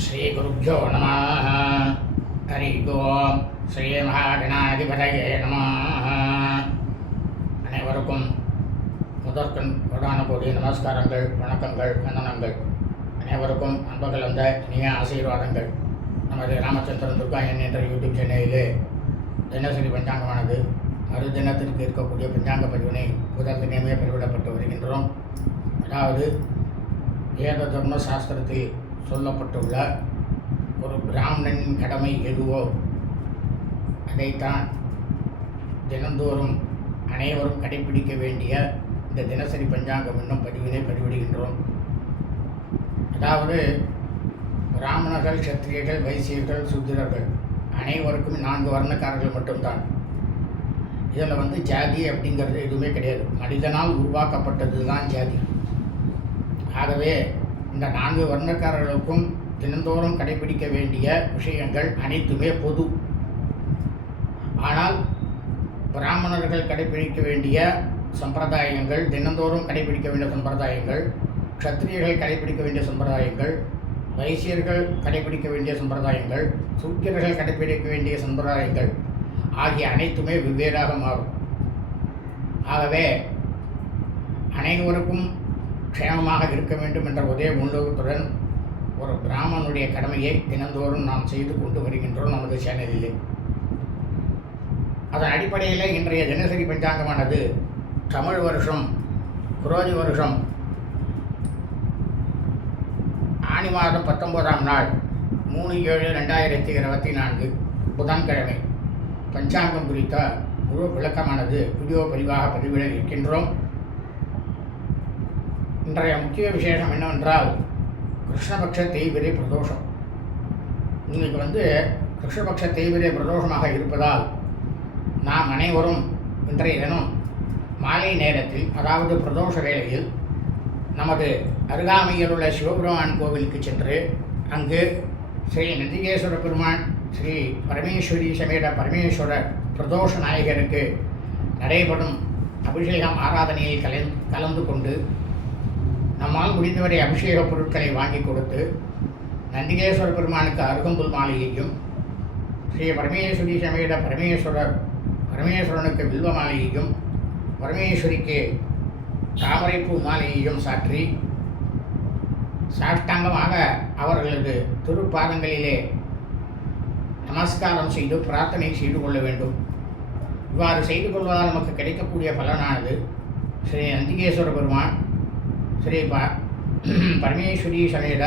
ஸ்ரீகுருப்போ நம. ஹரி ஸ்ரீ மகாகணாதிபதையே நம. அனைவருக்கும் முதற்கண் உடான கூடிய நமஸ்காரங்கள் வணக்கங்கள் வந்தனங்கள். அனைவருக்கும் அன்பு கலந்த இனிய ஆசீர்வாதங்கள். நமது ராமச்சந்திரன் துர்கா என் என்ற யூடியூப் சேனலிலே தினசரி பஞ்சாங்கமானது. மறு தினத்திற்கு இருக்கக்கூடிய பஞ்சாங்க பதிவினை முதல் தினமே பெருவிடப்பட்டு வருகின்றோம். அதாவது வேத தர்ம சாஸ்திரத்தில் சொல்லப்பட்டுள்ள ஒரு பிராமணனின் கடமை எதுவோ அதைத்தான் தினந்தோறும் அனைவரும் கடைபிடிக்க வேண்டிய இந்த தினசரி பஞ்சாங்கம் என்னும் பதிவினை பதிவிடுகின்றோம். அதாவது பிராமணர்கள் சத்திரியர்கள் வைசியர்கள் சுத்திரர்கள் அனைவருக்கும் நான்கு வர்ணக்காரர்கள் மட்டும்தான். இதில் வந்து ஜாதி அப்படிங்கிறது எதுவுமே கிடையாது. மனிதனால் உருவாக்கப்பட்டது தான் ஜாதி. ஆகவே இந்த நான்கு வர்ணக்காரர்களுக்கும் தினந்தோறும் கடைபிடிக்க வேண்டிய விஷயங்கள் அனைத்துமே பொது. ஆனால் பிராமணர்கள் கடைபிடிக்க வேண்டிய சம்பிரதாயங்கள் தினந்தோறும் கடைபிடிக்க வேண்டிய சம்பிரதாயங்கள் க்ஷத்திரியர்கள் கடைபிடிக்க வேண்டிய சம்பிரதாயங்கள் வைசியர்கள் கடைபிடிக்க வேண்டிய சம்பிரதாயங்கள் சூக்கியர்கள் கடைபிடிக்க வேண்டிய சம்பிரதாயங்கள் ஆகிய அனைத்துமே வெவ்வேறாக மாறும். ஆகவே அனைவருக்கும் க்ஷேமமாக இருக்க வேண்டும் என்ற ஒரே முன்னோக்கத்துடன் ஒரு பிராமணனுடைய கடமையை தினந்தோறும் நாம் செய்து கொண்டு வருகின்றோம் நமது சேனலிலே. அதன் அடிப்படையில் இன்றைய தினசரி பஞ்சாங்கமானது தமிழ் வருஷம் குரோதி வருஷம் ஆனி மாதம் பத்தொன்பதாம் நாள் மூணு ஏழு ரெண்டாயிரத்தி இருபத்தி நான்கு புதன்கிழமை. பஞ்சாங்கம் குறித்த முழு விளக்கமானது வீடியோ பதிவாக பதிவிட இருக்கின்றோம். இன்றைய முக்கிய விசேஷம் என்னவென்றால் கிருஷ்ணபக்ஷ தேய்பிரை பிரதோஷம். இன்னைக்கு வந்து கிருஷ்ணபக்ஷ தேய்பிரை பிரதோஷமாக இருப்பதால் நாம் அனைவரும் இன்றைய தினம் மாலை நேரத்தில் அதாவது பிரதோஷ வேளையில் நமது அருகாமையில் உள்ள சிவபெருமான் கோவிலுக்கு சென்று அங்கு ஸ்ரீ நந்திகேஸ்வர பெருமான் ஸ்ரீ பரமேஸ்வரி சமேத பரமேஸ்வரர் பிரதோஷ நாயகருக்கு நடைபெறும் அபிஷேகம் ஆராதனையில் கலந்து கலந்து கொண்டு நம்மால் முடிந்தவரை அபிஷேக பொருட்களை வாங்கி கொடுத்து நந்திகேஸ்வர பெருமானுக்கு அருகம்புல் மாலையையும் ஸ்ரீ பரமேஸ்வரி சமேத பரமேஸ்வரர் பரமேஸ்வரனுக்கு வில்வ மாலையையும் பரமேஸ்வரிக்கு தாமரைப்பூ மாலையையும் சாற்றி சாஷ்டாங்கமாக அவர்களது திருப்பாதங்களிலே நமஸ்காரம் செய்து பிரார்த்தனை செய்து கொள்ள வேண்டும். இவ்வாறு செய்து கொள்வதால் நமக்கு கிடைக்கக்கூடிய பலனானது ஸ்ரீ நந்திகேஸ்வர பெருமான் ஸ்ரீ ப பரமேஸ்வரி சமேத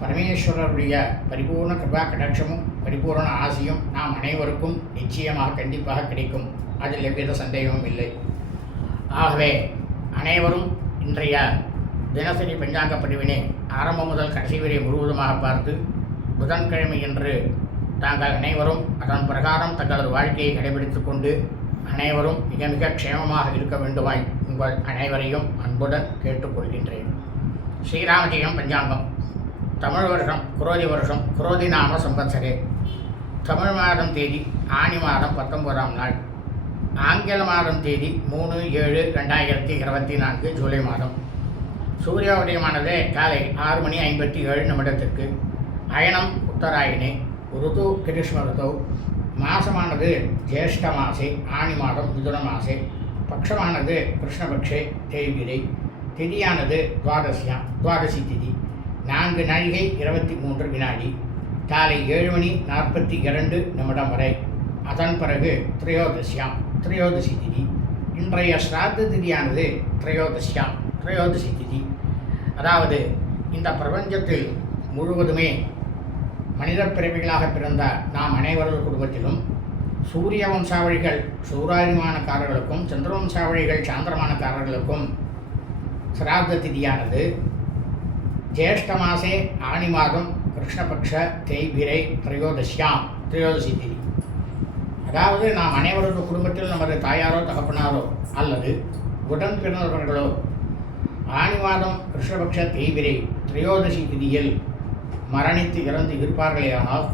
பரமேஸ்வரருடைய பரிபூர்ண கிருபா கடாட்சமும் பரிபூர்ண ஆசையும் நாம் அனைவருக்கும் நிச்சயமாக கண்டிப்பாக கிடைக்கும். அதில் எவ்வித சந்தேகமும் இல்லை. ஆகவே அனைவரும் இன்றைய தினசரி பஞ்சாங்க பதிவினை ஆரம்பம் முதல் கடைசி வரை முழுவதுமாக பார்த்து புதன்கிழமை என்று தாங்கள் அனைவரும் அதன் பிரகாரம் தங்களது வாழ்க்கையை கடைபிடித்துக் கொண்டு அனைவரும் மிக மிக க்ஷேமமாக இருக்க வேண்டுமாய் உங்கள் அனைவரையும் அன்புடன் கேட்டுக்கொள்கின்றேன். ஸ்ரீராமஜெயம் பஞ்சாங்கம். தமிழ் வருஷம் குரோதி வருஷம் குரோதி நாம சம்பத்சரே தமிழ் மாதம் தேதி ஆனி மாதம் பத்தொன்பதாம் நாள். ஆங்கில மாதம் தேதி மூணு ஏழு ரெண்டாயிரத்தி இருபத்தி நான்கு ஜூலை மாதம். சூரிய உதயமானது காலை ஆறு மணி ஐம்பத்தி ஏழு நிமிடத்திற்கு. அயனம் உத்தராயணே ருது கிருஷ்ண ருது. மாசமானது ஜேஷ்ட மாசே ஆணி மாதம் மிதுன மாசே. பக்ஷமானது கிருஷ்ணபக்ஷே தேய்பிரை. திதியானது துவாதசியாம் துவாதசி திதி. நான்கு நாழிகை இருபத்தி மூன்று வினாடி. காலை ஏழு மணி நாற்பத்தி இரண்டு நிமிடம் வரை. அதன் பிறகு திரையோதசியாம் திரையோதசி திதி. இன்றைய ஸ்ராத்த திதியானது திரையோதசியாம் திரையோதசி திதி. அதாவது இந்த பிரபஞ்சத்தில் முழுவதுமே மனித பிறவிகளாக பிறந்த நாம் அனைவரது குடும்பத்திலும் சூரிய வம்சாவழிகள் சூராரிமானக்காரர்களுக்கும் சந்திர வம்சாவழிகள் சாந்திரமானக்காரர்களுக்கும் சிராத்த திதியானது ஜேஷ்ட மாசே ஆணி மாதம் கிருஷ்ணபக்ஷ தேய்பிரை திரையோதசியாம் திரையோதசி திதி. அதாவது நாம் அனைவரது குடும்பத்தில் நமது தாயாரோ தகப்பனாரோ அல்லது உடன் பிறந்தவர்களோ ஆணி மாதம் கிருஷ்ணபக்ஷ தேய்பிரை திரையோதசி திதியில் மரணித்து இறந்து இருப்பார்களேயானால்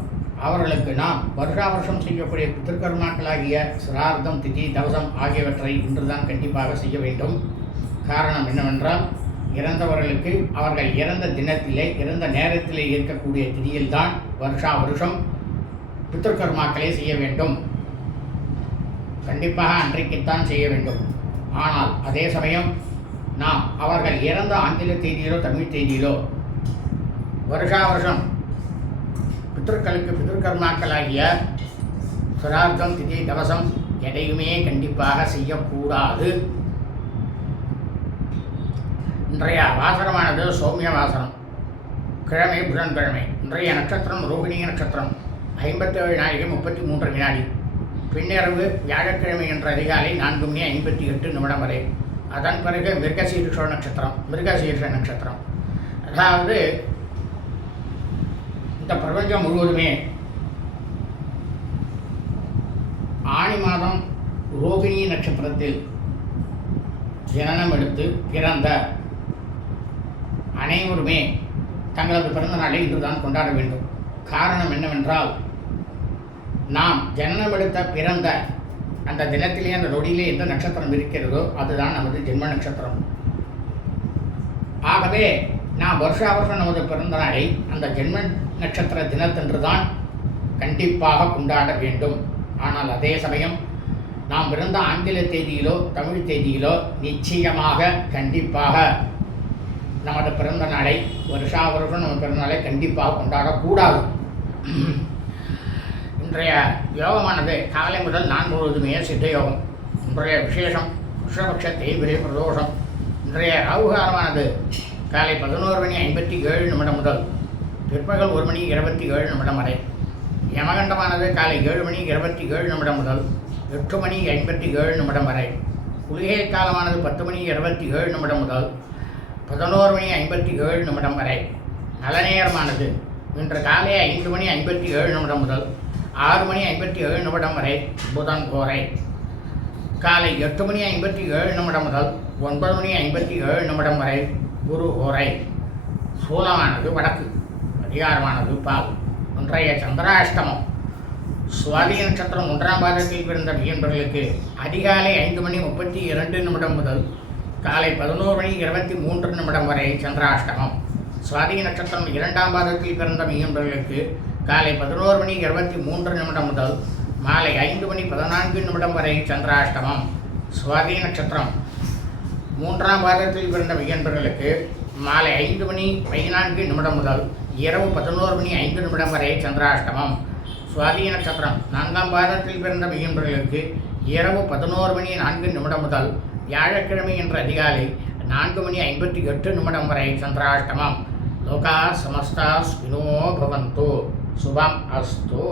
அவர்களுக்கு நாம் வருஷா வருஷம் செய்யக்கூடிய பித்திருக்கர்மாக்களாகிய சிரார்த்தம் திதி தவசம் ஆகியவற்றை இன்றுதான் கண்டிப்பாக செய்ய வேண்டும். காரணம் என்னவென்றால் இறந்தவர்களுக்கு அவர்கள் இறந்த தினத்திலே இறந்த நேரத்திலே இருக்கக்கூடிய திதியில்தான் வருஷா வருஷம் பித்திருக்கர்மாக்களை செய்ய வேண்டும். கண்டிப்பாக அன்றைக்குத்தான் செய்ய வேண்டும். ஆனால் அதே சமயம் நாம் அவர்கள் இறந்த ஆங்கில தேதியிலோ தமிழ் தேதியிலோ வருஷா வருஷம் பித்திருக்களுக்கு பிதர்கர்மாக்களாகிய சுரார்த்தம் திதி தவசம் எதையுமே கண்டிப்பாக செய்யக்கூடாது. இன்றைய வாசனமானது சௌமிய வாசனம். கிழமை புதன்கிழமை. இன்றைய நட்சத்திரம் ரோகிணி நட்சத்திரம். ஐம்பத்தேழு நாளிகை முப்பத்தி மூன்று வினாடி. பின்னிரவு வியாழக்கிழமை என்ற அதிகாலை நான்கு மணி ஐம்பத்தி எட்டு நிமிடம் வரை. அதன் பிறகு மிருகசீர்ஷ நட்சத்திரம் மிருகசீர்ஷ நட்சத்திரம். அதாவது இந்த பிரபஞ்சம் முழுவதுமே. ஆணி மாதம் ரோகிணி நட்சத்திரத்தில் ஜனனம் எடுத்து பிறந்த அனைவருமே தங்களது பிறந்த நாளை இன்றுதான் கொண்டாட வேண்டும். காரணம் என்னவென்றால் நாம் ஜனனம் எடுத்த பிறந்த அந்த தினத்திலே அந்த நொடியிலே எந்த நட்சத்திரம் இருக்கிறதோ அதுதான் நமது ஜென்ம நட்சத்திரம். ஆகவே நாம் வருஷா வருஷம் நமது பிறந்த நாளை அந்த ஜென்ம நட்சத்திர தினத்தன்று தான் கண்டிப்பாக கொண்டாட வேண்டும். ஆனால் அதே சமயம் நாம் பிறந்த ஆங்கில தேதியிலோ தமிழ் தேதியிலோ நிச்சயமாக கண்டிப்பாக நமது பிறந்த நாளை வருஷா வருஷம் நம்ம பிறந்த நாளை கண்டிப்பாக கொண்டாடக்கூடாது. இன்றைய யோகமானது காலை முதல் நான் முழுவதுமே சித்த யோகம். இன்றைய விசேஷம் கிருஷ்ணபக்ஷ தேய்பிரை பிரதோஷம். இன்றைய ராகுகாலமானது காலை பதினோரு மணி ஐம்பத்தி ஏழு நிமிடம் முதல் பிற்பகல் ஒரு மணி இருபத்தி ஏழு நிமிடம் வரை. யமகண்டமானது காலை ஏழு மணி இருபத்தி ஏழு நிமிடம் முதல் எட்டு மணி ஐம்பத்தி ஏழு நிமிடம் வரை. குளிகை காலமானது பத்து மணி இருபத்தி ஏழு நிமிடம் முதல் பதினோரு மணி ஐம்பத்தி ஏழு நிமிடம் வரை. நல்ல நேரமானது இன்று காலை ஐந்து மணி ஐம்பத்தி ஏழு நிமிடம் முதல் ஆறு மணி ஐம்பத்தி ஏழு நிமிடம் வரை புதன் கோரை. காலை எட்டு மணி ஐம்பத்தி ஏழு நிமிடம் முதல் ஒன்பது மணி ஐம்பத்தி ஏழு நிமிடம் வரை குரு ஓரை சூலமானது வடக்கு. அதிகாரமானது பால் இன்றைய சந்திராஷ்டமம். சுவாதி நட்சத்திரம் ஒன்றாம் பாதத்தில் பிறந்த மீன்பர்களுக்கு அதிகாலை ஐந்து மணி முப்பத்தி இரண்டு நிமிடம் முதல் காலை பதினோரு மணி இருபத்தி மூன்று நிமிடம் வரை சந்திராஷ்டமம். சுவாதி நட்சத்திரம் இரண்டாம் பாதத்தில் பிறந்த மீன்பர்களுக்கு காலை பதினோரு மணி இருபத்தி மூன்று நிமிடம் முதல் மாலை ஐந்து மணி பதினான்கு நிமிடம் வரை சந்திராஷ்டமம். சுவாதி நட்சத்திரம் மூன்றாம் பாதத்தில் பிறந்த மையன்பர்களுக்கு மாலை ஐந்து மணி பதினான்கு நிமிடம் முதல் இரவு பதினோரு மணி ஐந்து நிமிடம் வரை சந்திராஷ்டமம். சுவாதி நட்சத்திரம் நான்காம் பாதத்தில் பிறந்த மையன்பர்களுக்கு இரவு பதினோரு மணி நான்கு நிமிடம் முதல் வியாழக்கிழமை என்ற அதிகாலை நான்கு மணி ஐம்பத்தி எட்டு நிமிடம் வரை சந்திராஷ்டமம். லோகா சமஸ்தா ஸ்வினோ பவந்து. சுபம் அஸ்து.